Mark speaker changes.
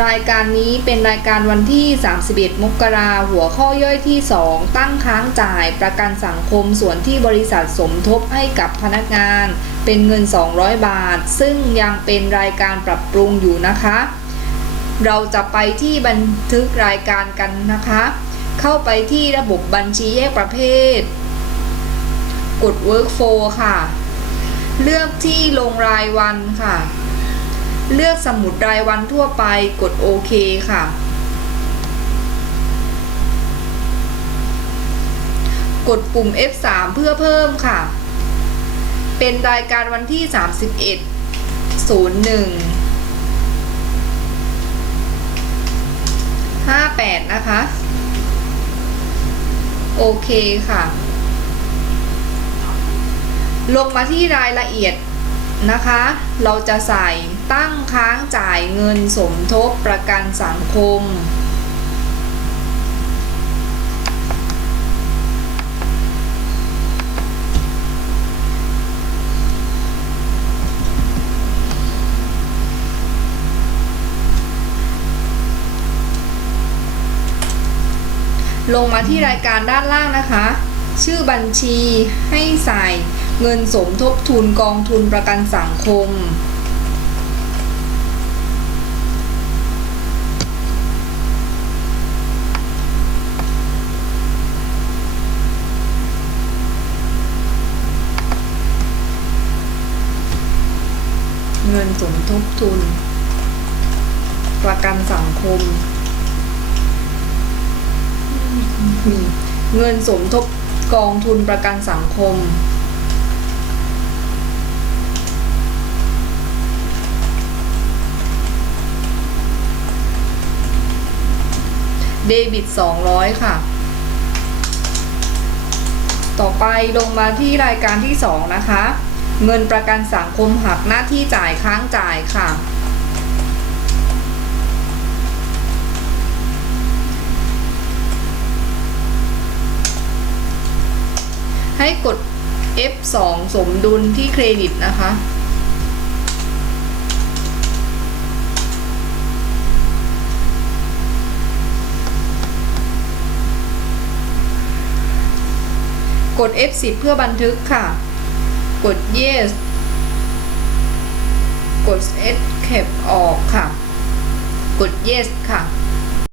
Speaker 1: รายการนี้เป็นรายการวันที่ 31 มกราหัวข้อย่อยที่ 2 ตั้งค้างจ่ายประกันสังคมส่วนที่บริษัทสมทบให้กับพนักงาน เป็นเงิน 200 บาท ซึ่งยังเป็นรายการปรับปรุงอยู่นะคะ เราจะไปที่บันทึกรายการกันนะคะ เข้าไปที่ระบบบัญชีแยกประเภท กด workflow ค่ะ เลือกที่ลงรายวันค่ะ เลือกสมุดรายวันทั่วไปกดโอเคค่ะ กดปุ่ม F3 เพื่อเพิ่มค่ะ เป็นรายการวันที่ 31 01 58 นะคะ โอเคค่ะ ลงมาที่รายละเอียด นะคะ เราจะใส่ตั้งค้างจ่ายเงินสมทบประกันสังคม ลงมาที่รายการด้านล่างนะคะ ชื่อบัญชีให้ใส่ เงินสมทบทุนกองทุนประกันสังคม เงินสมทบทุน ประกันสังคม เงินสมทบกองทุนประกันสังคม เดบิต200 ค่ะ ต่อไปลงมาที่รายการที่ 2 นะคะ เงินประกันสังคมหักหน้าที่จ่ายค้างจ่ายค่ะ ให้กด F2 สมดุลที่เครดิตนะคะ ด F10 เพื่อบันทึกค่ะ กด yes กด escape ออกค่ะ กด yes ค่ะ